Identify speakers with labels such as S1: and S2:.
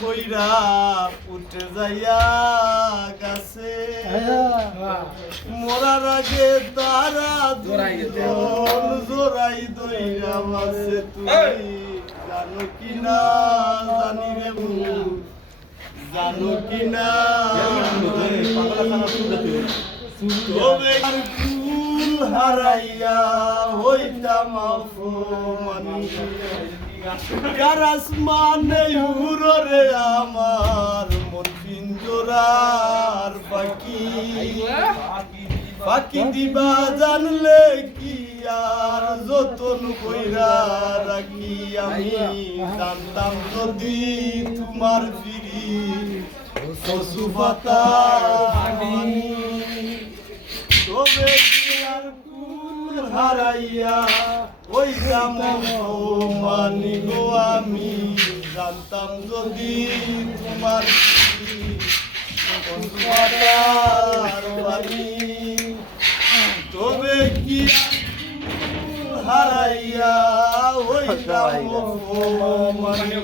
S1: দইরা উঠে যাইয়া গাছে। মরার আগে তারা দুজন জোড়াই দইরা মাসে তুমি জানো কি না জানি রে জানো কি না তবে ফুল হারাইয়া হইতাম অপমানি কার আসমানে উড়রে আমার মন পিঞ্জরার পাখি পাখি দিবা জানলে কি আর যতন কইরা রাখি আমি জানতাম যদি তোমার ফিরি। পশু পাতা হারাইয়া ওই মানি গো আমি জানতাম যদি তোমার তবে কি হারাইয়া ওই মানি